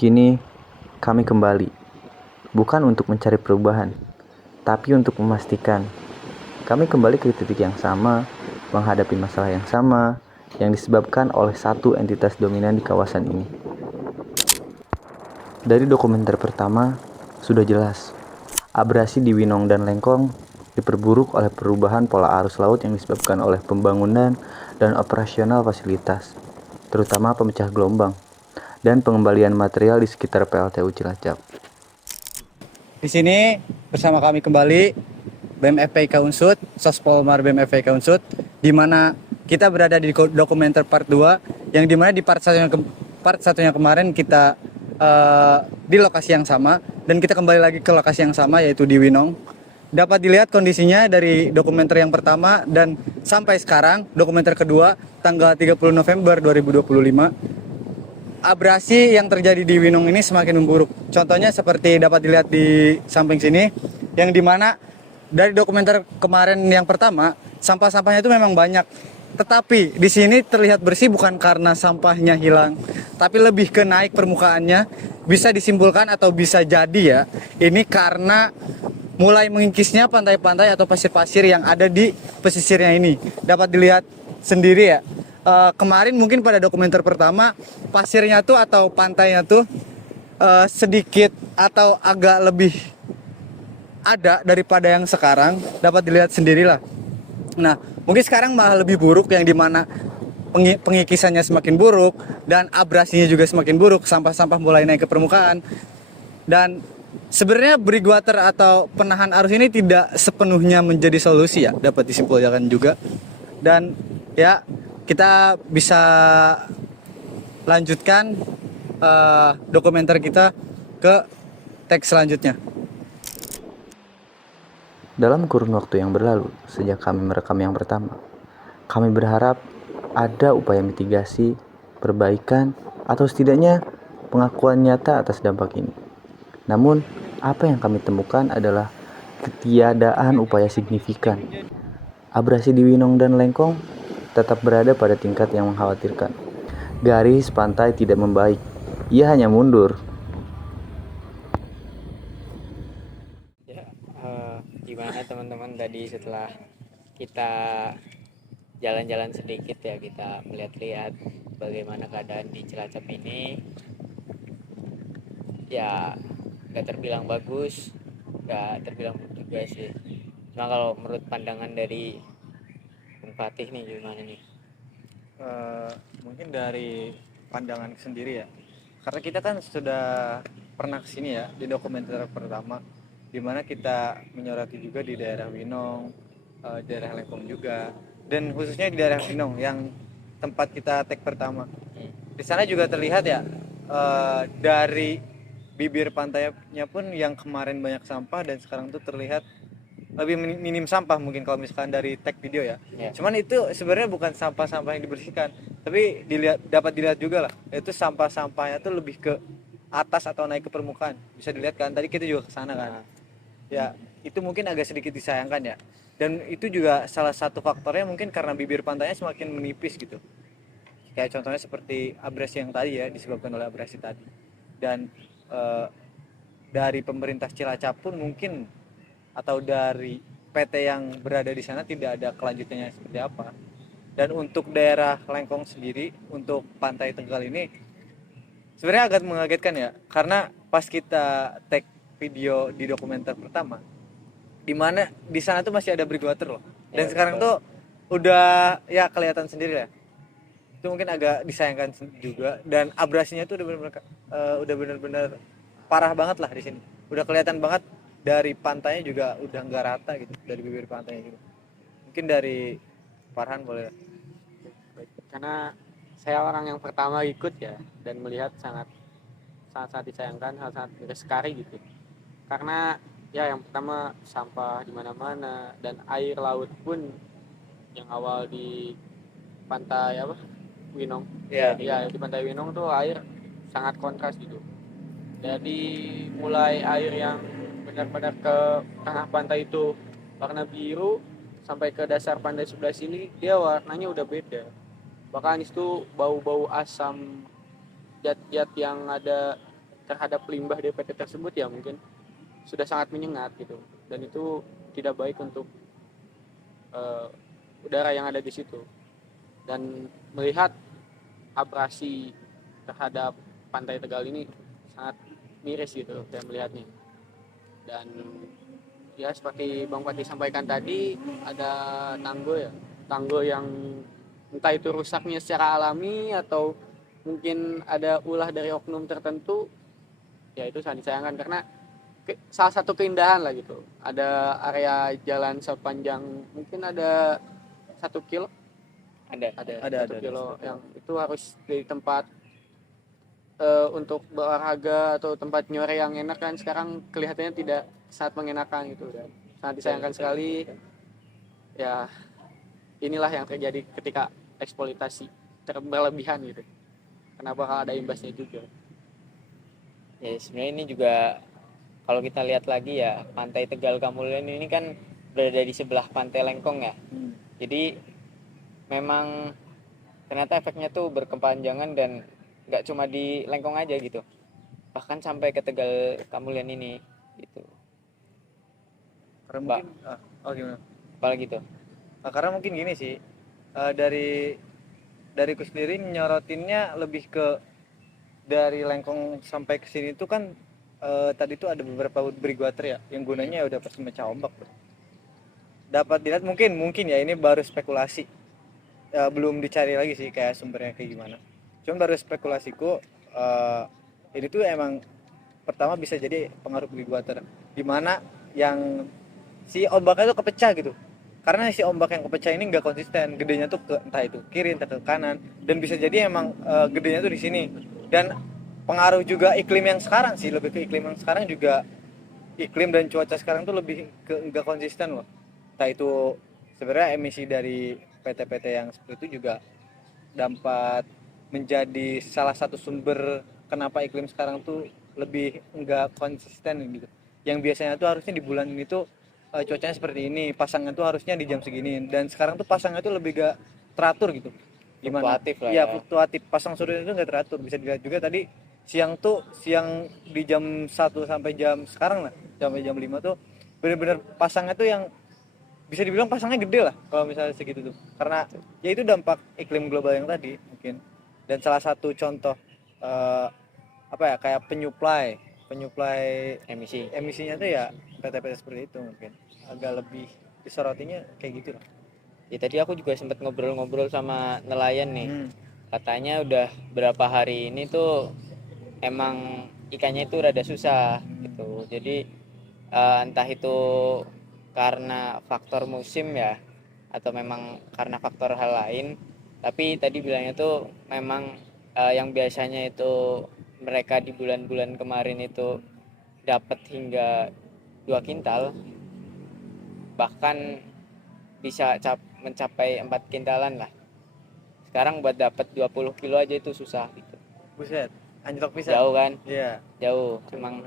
Kini kami kembali, bukan untuk mencari perubahan, tapi untuk memastikan kami kembali ke titik yang sama, menghadapi masalah yang sama, yang disebabkan oleh satu entitas dominan di kawasan ini. Dari dokumenter pertama, sudah jelas, abrasi di Winong dan Lengkong diperburuk oleh perubahan pola arus laut yang disebabkan oleh pembangunan dan operasional fasilitas, terutama pemecah gelombang, dan pengembalian material di sekitar PLTU Cilacap. Di sini bersama kami kembali BEM FPIK Unsut, Sospolmar BEM FPIK Unsut, di mana kita berada di dokumenter part 2, yang dimana di part satunya kemarin kita di lokasi yang sama, dan kita kembali lagi ke lokasi yang sama, yaitu di Winong. Dapat dilihat kondisinya dari dokumenter yang pertama dan sampai sekarang dokumenter kedua tanggal 30 November 2025. Abrasi yang terjadi di Winong ini semakin memburuk. Contohnya seperti dapat dilihat di samping sini, yang dimana dari dokumenter kemarin yang pertama, sampah-sampahnya itu memang banyak. Tetapi di sini terlihat bersih bukan karena sampahnya hilang, tapi lebih ke naik permukaannya. Bisa disimpulkan atau bisa jadi ya, ini karena mulai mengikisnya pantai-pantai atau pasir-pasir yang ada di pesisirnya ini. Dapat dilihat sendiri ya. Kemarin mungkin pada dokumenter pertama pasirnya tuh atau pantainya tuh sedikit atau agak lebih ada daripada yang sekarang, dapat dilihat sendirilah. Nah, mungkin sekarang malah lebih buruk, yang dimana pengikisannya semakin buruk dan abrasinya juga semakin buruk, sampah-sampah mulai naik ke permukaan. Dan sebenarnya breakwater atau penahan arus ini tidak sepenuhnya menjadi solusi ya, dapat disimpulkan juga. Dan ya, kita bisa lanjutkan dokumenter kita ke teks selanjutnya. Dalam kurun waktu yang berlalu, sejak kami merekam yang pertama, kami berharap ada upaya mitigasi, perbaikan, atau setidaknya pengakuan nyata atas dampak ini. Namun, apa yang kami temukan adalah ketiadaan upaya signifikan. Abrasi di Winong dan Lengkong tetap berada pada tingkat yang mengkhawatirkan. Garis pantai tidak membaik, ia hanya mundur. Gimana teman-teman tadi setelah kita jalan-jalan sedikit ya, kita melihat-lihat bagaimana keadaan di Cilacap ini. Ya gak terbilang bagus, gak terbilang buruk juga sih. Cuma kalau menurut pandangan dari Bung Fatih nih gimana nih? Mungkin dari pandangan sendiri ya, karena kita kan sudah pernah kesini ya di dokumenter pertama, dimana kita menyoroti juga di daerah Winong, daerah Lengkong juga, dan khususnya di daerah Winong yang tempat kita tag pertama. Di sana juga terlihat ya, dari bibir pantainya pun yang kemarin banyak sampah dan sekarang tuh terlihat lebih minim sampah mungkin kalau misalkan dari tag video ya. Cuman itu sebenarnya bukan sampah-sampah yang dibersihkan, tapi dapat dilihat juga lah, itu sampah-sampahnya tuh lebih ke atas atau naik ke permukaan. Bisa dilihat kan, tadi kita juga ke sana kan. Ya, itu mungkin agak sedikit disayangkan ya. Dan itu juga salah satu faktornya mungkin karena bibir pantainya semakin menipis gitu. Kayak contohnya seperti abrasi yang tadi ya, disebabkan oleh abrasi tadi. Dan dari pemerintah Cilacap pun mungkin, atau dari PT yang berada di sana, tidak ada kelanjutannya seperti apa. Dan untuk daerah Lengkong sendiri, untuk pantai Tegal ini sebenarnya agak mengagetkan ya, karena pas kita take video di dokumenter pertama, di mana di sana tuh masih ada breakwater loh, dan sekarang tuh udah ya kelihatan sendiri ya. Itu mungkin agak disayangkan juga, dan abrasinya tuh udah benar-benar parah banget lah di sini. Udah kelihatan banget, dari pantainya juga udah nggak rata gitu, dari bibir pantainya gitu. Mungkin dari Farhan boleh. Karena saya orang yang pertama ikut ya, dan melihat sangat disayangkan, sangat miris sekali gitu. Karena ya yang pertama sampah di mana-mana, dan air laut pun yang awal di pantai Winong. Ya, di pantai Winong tuh air sangat kontras gitu. Jadi mulai air yang benar-benar ke tengah pantai itu warna biru, sampai ke dasar pantai sebelah sini dia warnanya udah beda. Bahkan itu bau-bau asam, zat-zat yang ada terhadap limbah dari PT tersebut ya mungkin sudah sangat menyengat gitu, dan itu tidak baik untuk udara yang ada di situ. Dan melihat abrasi terhadap Pantai Tegal ini sangat miris gitu saya melihatnya. Dan ya seperti Bang Pati sampaikan tadi, ada tanggul yang entah itu rusaknya secara alami atau mungkin ada ulah dari oknum tertentu, ya itu sangat disayangkan karena salah satu keindahan lah gitu. Ada area jalan sepanjang mungkin ada 1 kilo, Ada 1 kilo yang itu harus di tempat untuk berolahraga atau tempat nyore yang enak, kan sekarang kelihatannya tidak sangat mengenakan gitu, dan sangat disayangkan sekali. Ya inilah yang terjadi ketika eksploitasi berlebihan gitu, karena bakal ada imbasnya juga. Ya sebenarnya ini juga kalau kita lihat lagi ya, Pantai Tegal Kamulian ini kan berada di sebelah Pantai Lengkong ya. Jadi memang ternyata efeknya tuh berkepanjangan dan nggak cuma di Lengkong aja gitu, bahkan sampai ke Tegal Kamulian ini gitu. Karena mungkin gimana? Apalagi tuh? Karena mungkin gini sih, dariku sendiri nyorotinnya lebih ke dari Lengkong sampai ke sini tuh kan tadi tuh ada beberapa breakwater ya yang gunanya udah pasti mecah ombak. Dapat dilihat mungkin ya, ini baru spekulasi, belum dicari lagi sih kayak sumbernya kayak gimana. Cuman baru spekulasiku, ini tuh emang pertama bisa jadi pengaruh breakwater, dimana yang si ombaknya tuh kepecah gitu. Karena si ombak yang kepecah ini nggak konsisten, gedenya tuh ke entah itu kiri entah ke kanan, dan bisa jadi emang gedenya tuh di sini. Dan pengaruh juga iklim yang sekarang sih, lebih ke iklim yang sekarang juga, iklim dan cuaca sekarang tuh lebih ke nggak konsisten loh. Entah itu sebenarnya emisi dari PT-PT yang seperti itu juga dapat menjadi salah satu sumber kenapa iklim sekarang tuh lebih nggak konsisten gitu. Yang biasanya tuh harusnya di bulan ini tuh cuacanya seperti ini, pasangnya tuh harusnya di jam segini, dan sekarang tuh pasangnya tuh lebih gak teratur gitu. Gimana? Fluktuatif lah Iya, ya. fluktuatif. Pasang surya itu nggak teratur. Bisa dilihat juga tadi siang di jam 1 sampai jam sekarang lah, sampai jam 5 tuh bener-bener pasangnya tuh yang bisa dibilang pasangnya gede lah kalau misalnya segitu tuh, karena ya itu dampak iklim global yang tadi mungkin. Dan salah satu contoh apa ya, kayak penyuplai emisinya tuh ya PT-PT seperti itu, mungkin agak lebih disorotinya kayak gitu lah. Ya tadi aku juga sempat ngobrol-ngobrol sama nelayan nih. Katanya udah berapa hari ini tuh emang ikannya itu rada susah gitu. Jadi entah itu karena faktor musim ya, atau memang karena faktor hal lain. Tapi tadi bilangnya tuh memang yang biasanya itu mereka di bulan-bulan kemarin itu dapat hingga 2 kintal, bahkan bisa mencapai 4 kintalan lah. Sekarang buat dapat 20 kilo aja itu susah gitu. Buset, anjlok pisan. Jauh kan? Iya. Jauh. Emang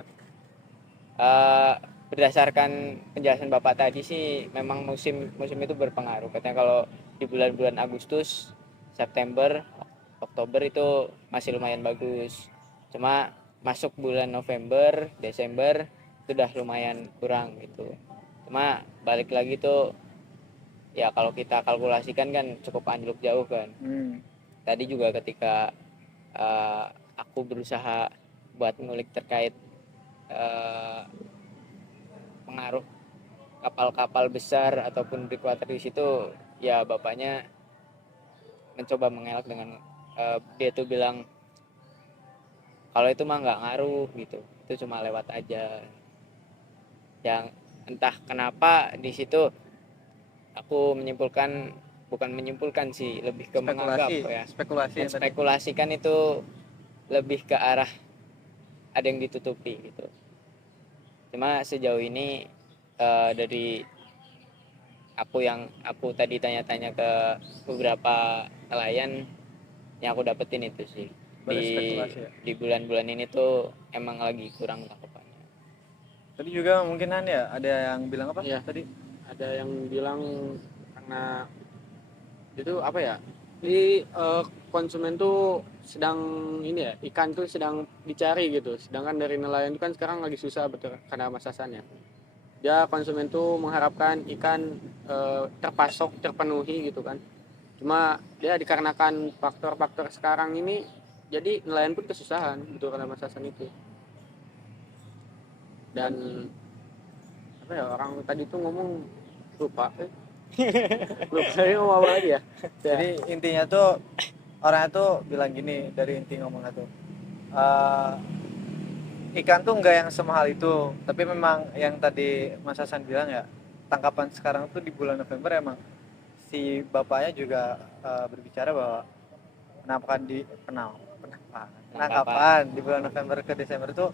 berdasarkan penjelasan Bapak tadi sih memang musim itu berpengaruh. Katanya kalau di bulan-bulan Agustus, September, Oktober itu masih lumayan bagus. Cuma masuk bulan November, Desember itu udah lumayan kurang gitu. Cuma balik lagi tuh ya, kalau kita kalkulasikan kan cukup anjlok jauh kan. Tadi juga ketika aku berusaha buat ngulik terkait pengaruh kapal-kapal besar ataupun breakwater di situ, ya bapaknya mencoba mengelak dengan dia tuh bilang kalau itu mah nggak ngaruh gitu, itu cuma lewat aja. Yang entah kenapa di situ aku bukan menyimpulkan sih, lebih ke menganggap ya, spekulasikan itu lebih ke arah ada yang ditutupi gitu. Cuma sejauh ini dari aku tadi tanya-tanya ke beberapa nelayan, yang aku dapetin itu sih di bulan-bulan ini tuh emang lagi kurang tangkapannya. Tadi juga mungkinan ya ada yang bilang apa? Ya, tadi ada yang bilang karena itu apa ya, Jadi konsumen tuh sedang ini ya, ikan tuh sedang dicari gitu. Sedangkan dari nelayan itu kan sekarang lagi susah betul karena masasannya. Dia konsumen tuh mengharapkan ikan terpasok, terpenuhi gitu kan. Cuma dia dikarenakan faktor-faktor sekarang ini, jadi nelayan pun kesusahan gitu karena masasan itu. Dan apa ya, orang tadi tuh ngomong lupa, lupa dia ngomong apa lagi ya? Jadi intinya tuh orangnya tuh bilang gini dari inti ngomongnya tuh, eh, ikan tuh nggak yang semahal itu, tapi memang yang tadi Mas Hasan bilang ya, tangkapan sekarang tuh di bulan November emang si bapaknya juga berbicara bahwa penangkapan di bulan November ke Desember tuh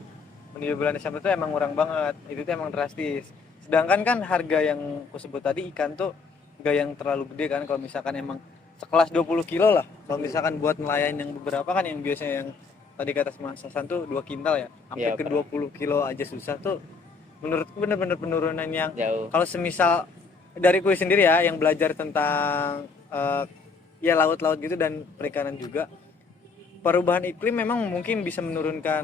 menuju bulan Desember tuh emang kurang banget, itu tuh emang drastis. Sedangkan kan harga yang aku sebut tadi ikan tuh nggak yang terlalu gede kan, kalau misalkan emang sekelas 20 kilo lah, kalau misalkan buat nelayan yang beberapa kan yang biasanya yang tadi kata Mas Hasan tuh 2 kintal ya, hampir Iya, ke 20 kilo aja susah tuh. Menurutku bener-bener penurunan yang jauh. kalau semisal dari gue sendiri ya yang belajar tentang ya laut-laut gitu dan perikanan juga, perubahan iklim memang mungkin bisa menurunkan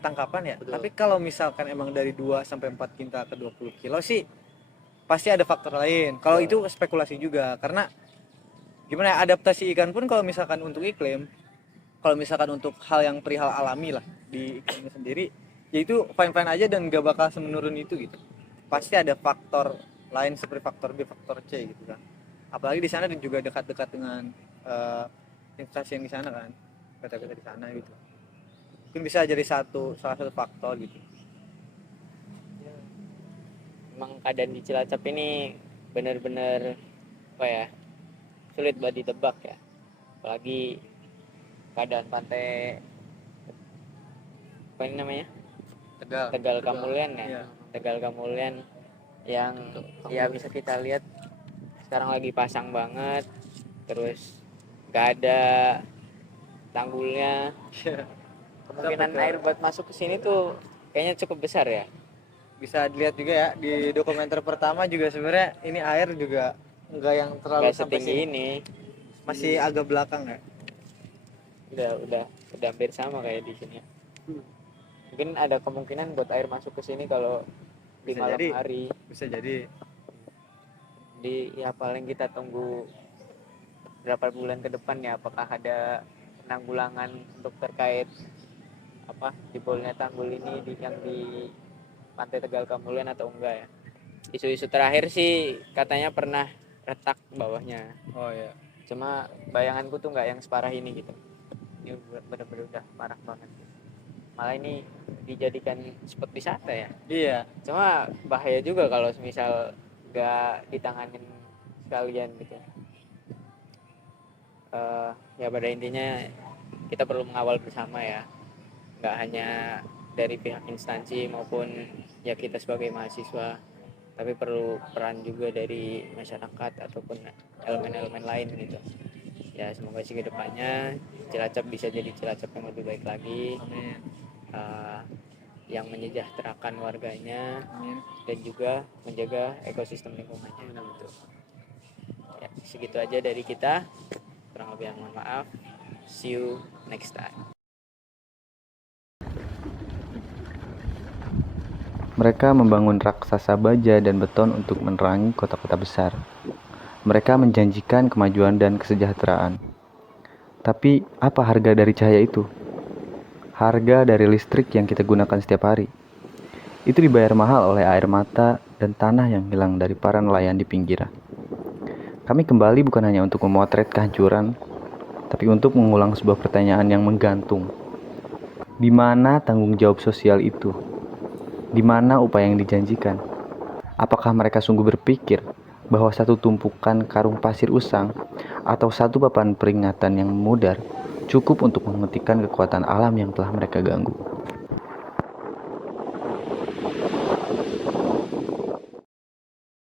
tangkapan ya. Betul. Tapi kalau misalkan emang dari 2 sampai 4 kintal ke 20 kilo sih pasti ada faktor lain. Kalau itu spekulasi juga, karena gimana ya, adaptasi ikan pun kalau misalkan untuk iklim, kalau misalkan untuk hal yang perihal alami lah di iklimnya sendiri, ya itu fine-fine aja dan gak bakal semenurun itu gitu. Pasti ada faktor lain seperti faktor B, faktor C gitu kan. Apalagi di sana dan juga dekat-dekat dengan investasi yang di sana kan, kata-kata di sana gitu. Mungkin bisa jadi salah satu faktor gitu. Emang keadaan di Cilacap ini benar-benar apa ya, sulit buat ditebak ya, apalagi keadaan pantai apa ini namanya, Tegal Kamulian ya. Iya. Tegal Kamulian yang ya bisa kita lihat sekarang lagi pasang banget, terus gak ada tanggulnya. Kemungkinan Betul. air buat masuk ke sini tuh kayaknya cukup besar ya. Bisa dilihat juga ya di dokumenter pertama juga, sebenarnya ini air juga enggak yang terlalu Gak sampai setinggi sini, ini, masih agak belakang ya. udah hampir sama kayak di sini. Mungkin ada kemungkinan buat air masuk ke sini kalau di Bisa malam jadi. hari. Bisa jadi. Ya paling kita tunggu berapa bulan ke depan ya, apakah ada penanggulangan untuk terkait apa jebolnya tanggul ini yang di Pantai Tegal Kamulian atau enggak ya. Isu-isu terakhir sih katanya pernah retak bawahnya, Oh ya. cuma bayanganku tuh nggak yang separah ini gitu. Ini bener-bener udah parah banget, malah ini dijadikan spot wisata ya. Iya. Cuma bahaya juga kalau misal nggak ditanganin sekalian gitu. Ya pada intinya kita perlu mengawal bersama ya, nggak hanya dari pihak instansi maupun ya kita sebagai mahasiswa, tapi perlu peran juga dari masyarakat ataupun elemen-elemen lain gitu. Ya semoga sih kedepannya Cilacap bisa jadi Cilacap yang lebih baik lagi. Amin. Yang menyejahterakan warganya. Amin. Dan juga menjaga ekosistem lingkungannya gitu. Ya, segitu aja dari kita, kurang lebih mohon maaf. See you next time. Mereka membangun raksasa baja dan beton untuk menerangi kota-kota besar. Mereka menjanjikan kemajuan dan kesejahteraan. Tapi apa harga dari cahaya itu? Harga dari listrik yang kita gunakan setiap hari. Itu dibayar mahal oleh air mata dan tanah yang hilang dari para nelayan di pinggiran. Kami kembali bukan hanya untuk memotret kehancuran, tapi untuk mengulang sebuah pertanyaan yang menggantung. Di mana tanggung jawab sosial itu? Di mana upaya yang dijanjikan? Apakah mereka sungguh berpikir bahwa satu tumpukan karung pasir usang atau satu papan peringatan yang memudar cukup untuk menghentikan kekuatan alam yang telah mereka ganggu?